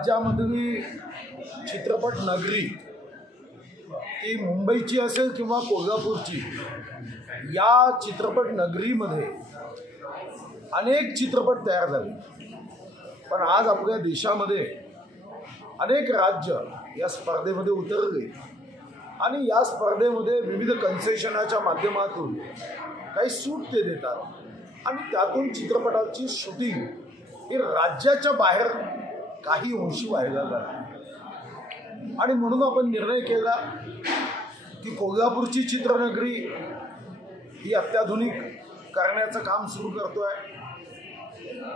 राज्यामधली चित्रपट नगरी ती मुंबईची असेल किंवा कोल्हापूरची, या चित्रपट नगरीमध्ये अनेक चित्रपट तयार झाले. पण आज आपल्या देशामध्ये अनेक राज्य या स्पर्धेमध्ये उतरले आणि या स्पर्धेमध्ये विविध कन्सेशनाच्या माध्यमातून काही सूट ते देतात आणि त्यातून चित्रपटाची शूटिंग ही राज्याच्या बाहेर काही अंशी व्हायला जाते. आणि म्हणून आपण निर्णय केला की कोल्हापूरची चित्रनगरी ही अत्याधुनिक करण्याचं काम सुरू करतोय.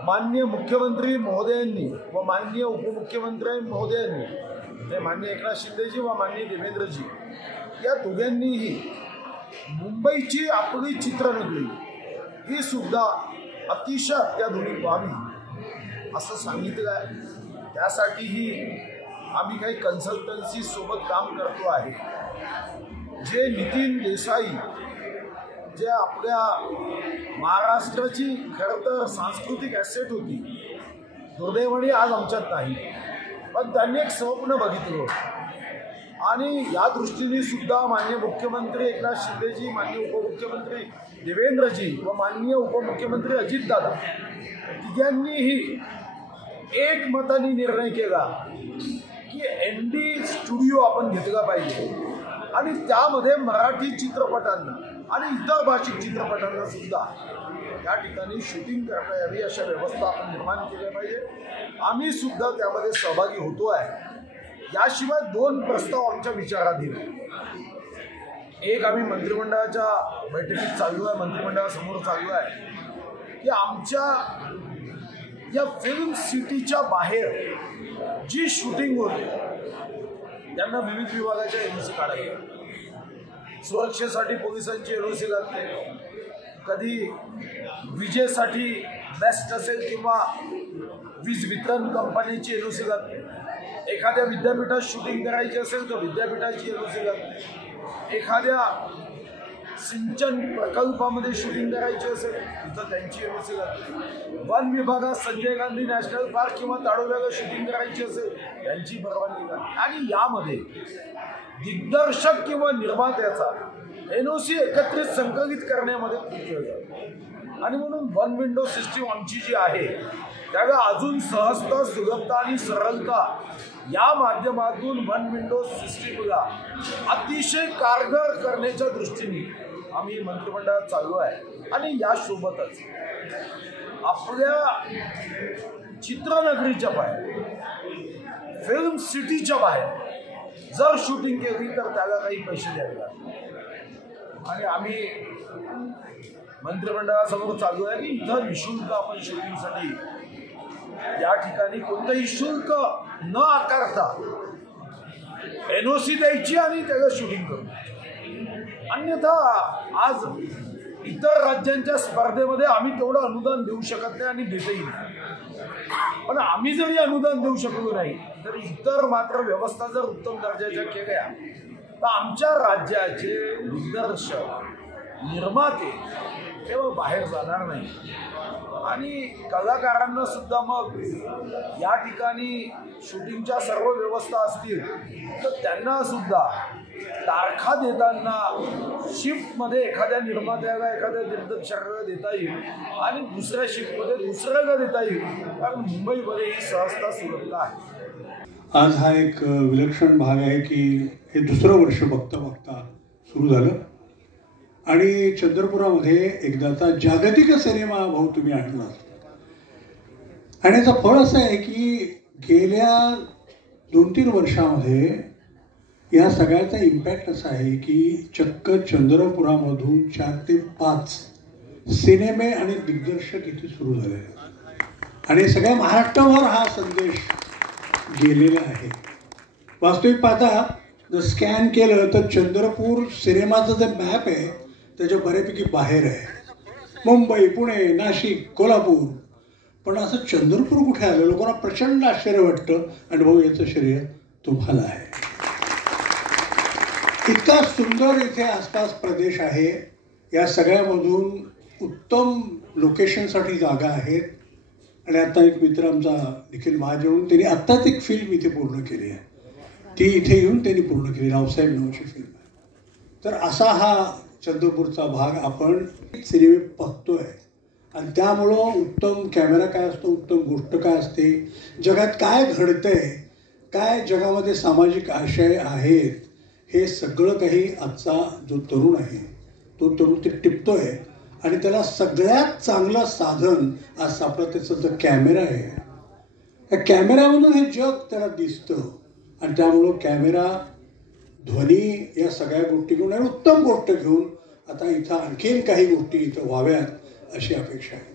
माननीय मुख्यमंत्री महोदयांनी व माननीय उपमुख्यमंत्री महोदयांनी, माननीय एकनाथ शिंदेजी व माननीय देवेंद्रजी, या दोघांनीही मुंबईची आपली चित्रनगरी ही सुद्धा अतिशय अत्याधुनिक व्हावी असं सांगितलं आहे. त्यासाठीही आम्ही काही कन्सल्टन्सी सोबत काम करतो आहे. जे नितीन देसाई, जे आपल्या महाराष्ट्राची खरं तर सांस्कृतिक ॲसेट होती, दुर्दैवाने आज आमच्यात नाही, पण त्यांनी एक स्वप्न बघितलं आणि या दृष्टीने सुद्धा माननीय मुख्यमंत्री एकनाथ शिंदेजी, माननीय उपमुख्यमंत्री देवेंद्रजी व माननीय उपमुख्यमंत्री अजितदादा तिघांनीही एकमताने निर्णय केला की ND स्टुडिओ आपण घेतला पाहिजे आणि त्यामध्ये मराठी चित्रपटांना आणि इतर भाषिक चित्रपटांना सुद्धा या ठिकाणी शूटिंग करता यावी अशा व्यवस्था आपण निर्माण केल्या पाहिजे. आम्ही सुद्धा त्यामध्ये सहभागी होतो आहे. याशिवाय 2 प्रस्ताव आमच्या विचाराधीन आहे. एक आम्ही मंत्रिमंडळाच्या बैठकीत चालू आहे, मंत्रिमंडळासमोर चालू आहे की आमच्या या फिल्म सिटीच्या बाहेर जी शूटिंग होते त्यांना विविध विभागाच्या NOC काढायला. सुरक्षेसाठी पोलिसांची NOC लागते, कधी विजेसाठी बेस्ट असेल किंवा वीज वितरण कंपनीची NOC लागते. एखाद्या विद्यापीठात शूटिंग करायची असेल तर विद्यापीठाची NOC लागते. एखाद्या सिंचन प्रकल्पामध्ये शूटिंग करायची असेल तर त्यांची NOC लागते. वन विभागात संजय गांधी नॅशनल पार्क किंवा ताडोब्याला शूटिंग करायची असेल त्यांची परवानगी लागते. आणि यामध्ये दिग्दर्शक किंवा निर्मात्याचा NOC एकत्रित संकलित करण्यामध्ये खूप वेळ जातो. आणि म्हणून वन विंडो सिस्टीम आमची जी आहे त्याला अजून सहजता, सुलभता आणि सरलता या माध्यमातून वन विंडो सिस्टीमला अतिशय कारगर करण्याच्या दृष्टीने आम्ही मंत्रिमंडळात चाललो आहे. आणि यासोबतच आपल्या चित्रनगरीच्या बाहेर, फिल्म सिटीच्या बाहेर जर शूटिंग केली तर त्याला काही पैसे द्यावे लागतात. आणि आम्ही मंत्रिमंडळासमोर चालू आहे की इथं निशुल्क आपण शूटिंगसाठी या ठिकाणी कोणतंही शुल्क न आकारता NOC द्यायची आणि त्याला शूटिंग करू. अन्यथा आज इतर राज्यांच्या स्पर्धेमध्ये आम्ही तेवढं अनुदान देऊ शकत नाही आणि देतही नाही. पण आम्ही जरी अनुदान देऊ शकलो नाही तर इतर मात्र व्यवस्था जर उत्तम दर्जाच्या केल्या तर आमच्या राज्याचे दिग्दर्शक, निर्माते केवळ बाहेर जाणार नाही आणि कलाकारांना सुद्धा मग या ठिकाणी शूटिंगच्या सर्व व्यवस्था असतील तर त्यांना सुद्धा तारखा देताना शिफ्टमध्ये एखाद्या निर्मात्याला, एखाद्या दिग्दर्शकाला देता येईल आणि दुसऱ्या शिफ्टमध्ये दुसऱ्याला देता येईल. कारण मुंबईमध्ये ही सहजता, सुलभता आहे. आज हा एक विलक्षण भाग आहे की हे दुसरं वर्ष बघता बघता सुरू झालं आणि चंद्रपुरामध्ये एकदाचा जागतिक सिनेमा भाऊ तुम्ही आणला. आणि याचं फळ असं आहे की गेल्या 2-3 वर्षामध्ये या सगळ्याचा इम्पॅक्ट असा आहे की चक्क चंद्रपुरामधून 4 ते 5 सिनेमे आणि दिग्दर्शक इथे सुरू झाले आणि सगळ्या महाराष्ट्रावर हा संदेश गेलेला आहे. वास्तविक पाहता जर स्कॅन केलं तर चंद्रपूर सिनेमाचं जे मॅप आहे त्याच्या बऱ्यापैकी बाहेर आहे. मुंबई, पुणे, नाशिक, कोल्हापूर, पण असं चंद्रपूर कुठे आलं? लोकांना प्रचंड आश्चर्य वाटतं आणि भाऊ याचं श्रेय तुम्हाला आहे. इतका सुंदर इथे आसपास प्रदेश आहे. या सगळ्यामधून उत्तम लोकेशनसाठी जागा आहेत. आणि आता एक मित्र आमचा निखिल महाजन म्हणून त्यांनी आत्ताच एक फिल्म इथे पूर्ण केली आहे, ती इथे येऊन त्यांनी पूर्ण केली, रावसाहेब नावाची फिल्म आहे. तर असा हा चंद्रपूरचा भाग आपण सिनेमे बघतोय आणि त्यामुळं उत्तम कॅमेरा काय असतो, उत्तम गोष्ट काय असते, जगात काय घडतंय, काय जगामध्ये सामाजिक आशय आहेत, हे सगळं काही आजचा जो तरुण आहे तो तरुण ते टिपतोय. आणि त्याला सगळ्यात चांगलं साधन आज सापडतं त्याचं जो कॅमेरा आहे. त्या कॅमेऱ्यामधून हे जग त्याला दिसतं आणि त्यामुळं कॅमेरा, ध्वनी या सगळ्या गोष्टी घेऊन आणि उत्तम गोष्ट घेऊन आता इथं आणखीन काही गोष्टी इथं व्हाव्यात अशी अपेक्षा आहे.